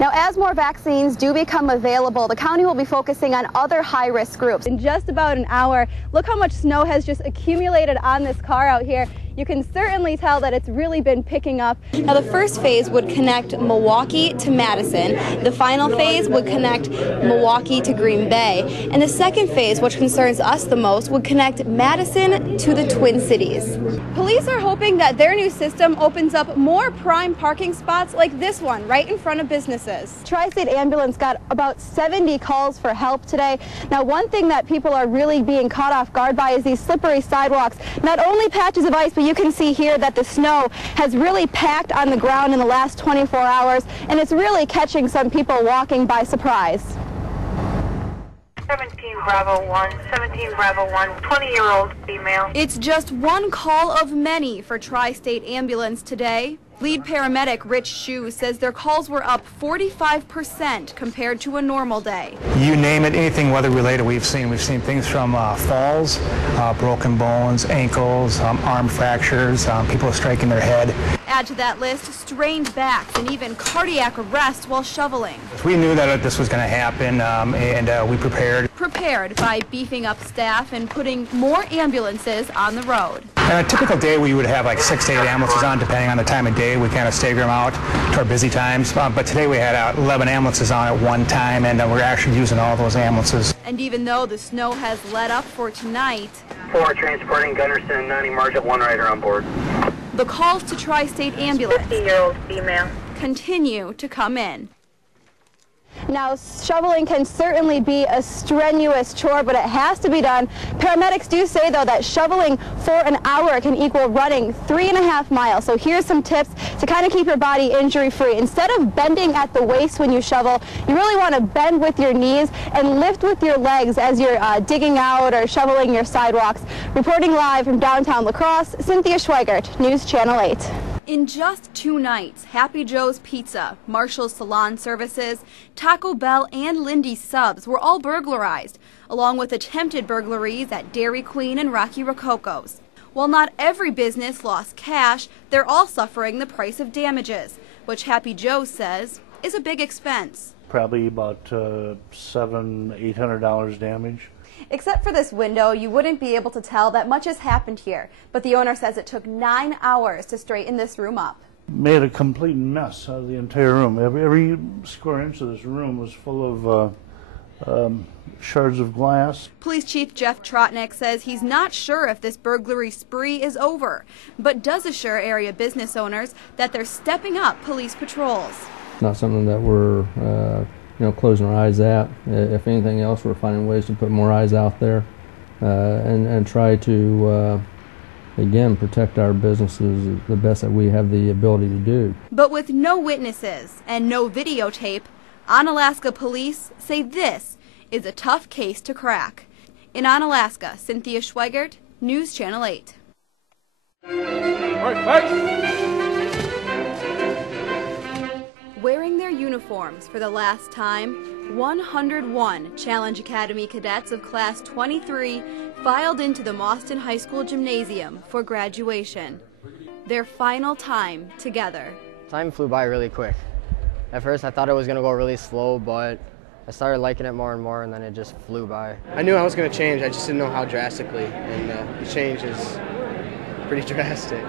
Now, as more vaccines do become available, the county will be focusing on other high-risk groups. In just about an hour, look how much snow has just accumulated on this car out here. You can certainly tell that it's really been picking up. Now, the first phase would connect Milwaukee to Madison. The final phase would connect Milwaukee to Green Bay. And the second phase, which concerns us the most, would connect Madison to the Twin Cities. Police are hoping that their new system opens up more prime parking spots like this one right in front of businesses. Tri-State Ambulance got about 70 calls for help today. Now, one thing that people are really being caught off guard by is these slippery sidewalks. Not only patches of ice, but you can see here that the snow has really packed on the ground in the last 24 hours, and it's really catching some people walking by surprise. 17 Bravo 1, 20-year-old female. It's just one call of many for Tri-State Ambulance today. Lead paramedic Rich Shue says their calls were up 45% compared to a normal day. You name it, anything weather related we've seen things from falls, broken bones, ankles, arm fractures, people striking their head. Add to that list strained backs and even cardiac arrest while shoveling. We knew that this was going to happen, and we prepared. Prepared by beefing up staff and putting more ambulances on the road. On a typical day, we would have like 6 to 8 ambulances on, depending on the time of day. We kind of stagger them out to our busy times. But today we had 11 ambulances on at one time, and we're actually using all those ambulances. And even though the snow has let up for tonight, 4 transporting Gunnerston, 90 Margit, 1 rider on board. The calls to Tri-State Ambulance, 50-year-old female, continue to come in. Now, shoveling can certainly be a strenuous chore, but it has to be done. Paramedics do say, though, that shoveling for an hour can equal running 3.5 miles. So here's some tips to kind of keep your body injury-free. Instead of bending at the waist when you shovel, you really want to bend with your knees and lift with your legs as you're digging out or shoveling your sidewalks. Reporting live from downtown La Crosse, Cynthia Schweigert, News Channel 8. In just 2 nights, Happy Joe's Pizza, Marshall's Salon Services, Taco Bell, and Lindy's Subs were all burglarized, along with attempted burglaries at Dairy Queen and Rocky Rococo's. While not every business lost cash, they're all suffering the price of damages, which Happy Joe says is a big expense. Probably about $700–800 damage. Except for this window, you wouldn't be able to tell that much has happened here. But the owner says it took 9 hours to straighten this room up. Made a complete mess out of the entire room. Every square inch of this room was full of shards of glass. Police Chief Jeff Trotnick says he's not sure if this burglary spree is over, but does assure area business owners that they're stepping up police patrols. Not something that we're closing our eyes at. If anything else, we're finding ways to put more eyes out there and try to, again, protect our businesses the best that we have the ability to do. But with no witnesses and no videotape, Onalaska police say this is a tough case to crack. In Onalaska, Cynthia Schweigert, News Channel 8. Wearing their uniforms for the last time, 101 Challenge Academy cadets of Class 23 filed into the Mauston High School Gymnasium for graduation. Their final time together. Time flew by really quick. At first I thought it was going to go really slow, but I started liking it more and more, and then it just flew by. I knew I was going to change, I just didn't know how drastically, and the change is pretty drastic.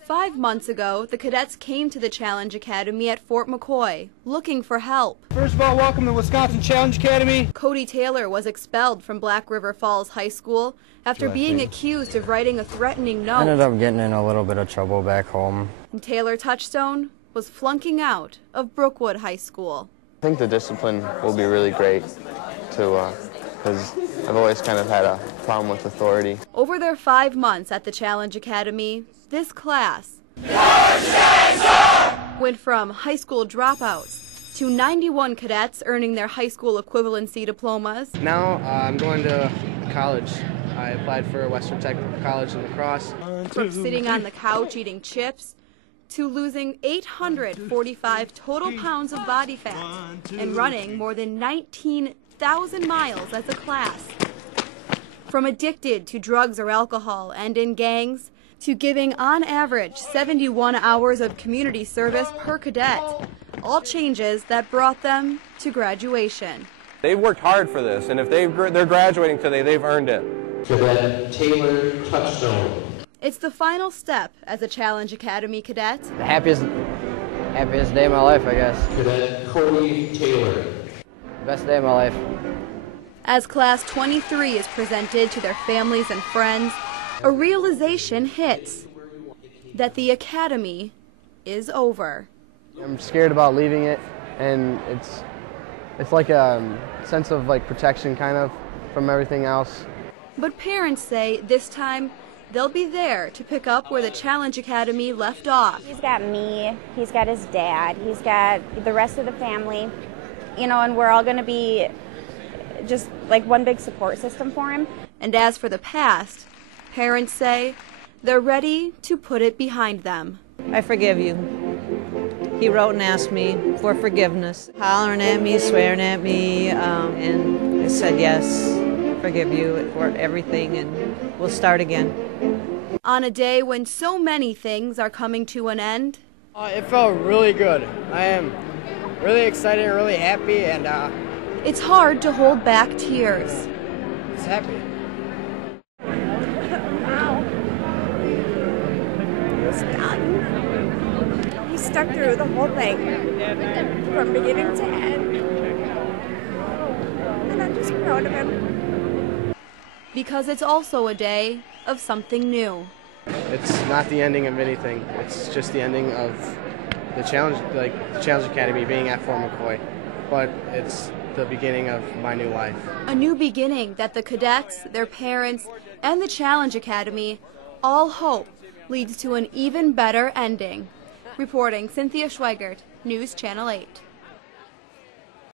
5 months ago, the cadets came to the Challenge Academy at Fort McCoy, looking for help. First of all, welcome to Wisconsin Challenge Academy. Cody Taylor was expelled from Black River Falls High School after being accused of writing a threatening note. I ended up getting in a little bit of trouble back home. And Taylor Touchstone was flunking out of Brookwood High School. I think the discipline will be really great, too, because I've always kind of had a problem with authority. Over their 5 months at the Challenge Academy, this class went from high school dropouts to 91 cadets earning their high school equivalency diplomas. Now I'm going to college. I applied for Western Technical College in La Crosse. From sitting on the couch eating chips to losing 845 total pounds of body fat and running more than 19,000 miles as a class. From addicted to drugs or alcohol and in gangs, to giving on average 71 hours of community service per cadet, all changes that brought them to graduation. They've worked hard for this, and if they're graduating today, they've earned it. Cadet Taylor Touchstone. It's the final step as a Challenge Academy cadet. The happiest day of my life, I guess. Cadet Cody Taylor. Best day of my life. As Class 23 is presented to their families and friends, a realization hits that the academy is over. I'm scared about leaving it, and it's like a sense of like protection kind of from everything else. But parents say this time they'll be there to pick up where the Challenge Academy left off. He's got me, he's got his dad, he's got the rest of the family, you know, and we're all going to be just like one big support system for him. And as for the past, parents say they're ready to put it behind them. I forgive you. He wrote and asked me for forgiveness, hollering at me, swearing at me, and I said yes, forgive you for everything, and we'll start again. On a day when so many things are coming to an end, it felt really good. I am really excited and really happy, and it's hard to hold back tears. It's happy. Wow. It's done. He stuck through the whole thing from beginning to end. And I'm just proud of him. Because it's also a day of something new. It's not the ending of anything. It's just the ending of the Challenge, like the Challenge Academy being at Fort McCoy. But it's the beginning of my new life. A new beginning that the cadets, their parents, and the Challenge Academy all hope leads to an even better ending. Reporting, Cynthia Schweigert, News Channel 8.